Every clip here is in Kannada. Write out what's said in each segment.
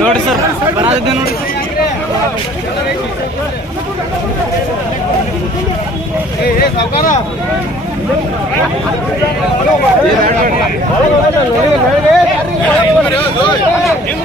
ನೋಡಿ ಸರ್ ಬರಾದಿದ್ದೆ ನೋಡಿ ಹಿಂದ್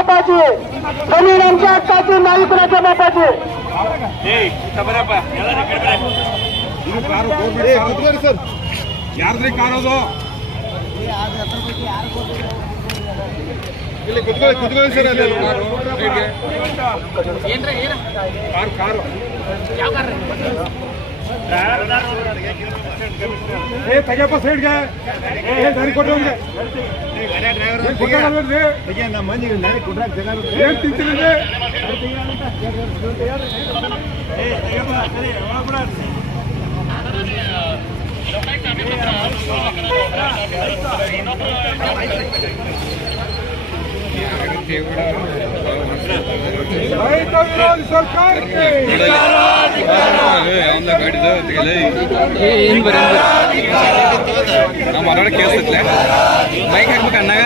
कुणाच्या बापाची जमीन आमच्या हक्काची नाही कुणाच्या बापाची ಸರ್ ಯಾರ್ದ್ರಿ ಕಾರೋದು ಇಲ್ಲಿ ಕುತ್ಕೊಳ್ಳಿ ಕುತ್ಕೊಳ್ಳಿ ಸರ್ ಅಲ್ಲಿ ಕಾರು ಸೈಡ್ಗೆ. ಕಾರು ಕಾರು ಏ ತಗಪ್ಪ ಸೈಡ್ಗೆ ಏ ದಾರಿ ಕೊಟ್ಟು ಅವ್ನಿಗೆ. ಏನ್ ಕೊಟ್ಟವ್ನಲ್ವೇನ್ರಿ? ಏನ್ ತಿಂತೀರಿ ರೈತ ವಿರೋಧಿ ಸರ್ಕಾರಕ್ಕೆ ನಾವು ಮಾತಾಡೋ ಕೇಳಿಸ್ತೈತ್ಲೆ ಮೈಕ್ ಹಾಕ್ಬೇಕು ಅಣ್ಣಾಗ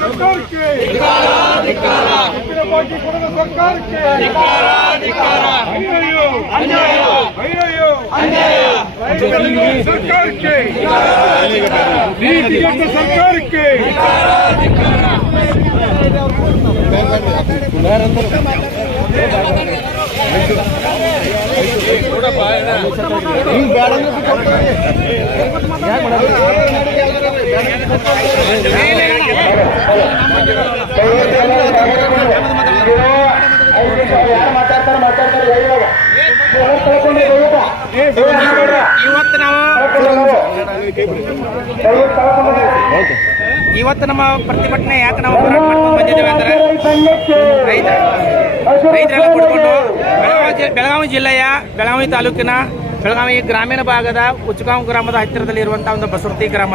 ಸರ್ಕಾರಕ್ಕೆ ಸರ್ಕಾರಕ್ಕೆ ಅಯ್ಯಯ್ಯೋ ಅಯ್ಯಯ್ಯೋ ರೈತ ವಿರೋಧಿ ಸರ್ಕಾರಕ್ಕೆ ನೀತಿಗೆಟ್ಟ ಸರ್ಕಾರಕ್ಕೆ ಮಾತಾಡ್ತಾರೆ ಮಾತಾಡ್ತಾರೆ ಇವತ್ತು ನಾವು ಇವತ್ತು ನಮ್ಮ ಪ್ರತಿಭಟನೆ ಯಾಕೆ ನಾವು ಹೋರಾಟ ಮಾಡ್ಕೊಂಡು ಬಂದಿದ್ದೇವೆ ಅಂದ್ರೆ ರೈತ ರೈತರೆಲ್ಲ ಕುಡ್ಕೊಂಡು ಬೆಳಗಾವಿ ಬೆಳಗಾವಿ ಜಿಲ್ಲೆಯ ಬೆಳಗಾವಿ ತಾಲೂಕಿನ ಬೆಳಗಾವಿ ಗ್ರಾಮೀಣ ಭಾಗದ ಉಚ್ಚಗಾಂವ್ ಗ್ರಾಮದ ಹತ್ತಿರದಲ್ಲಿ ಇರುವಂತಹ ಒಂದು ಬಸವರ್ತಿ ಗ್ರಾಮ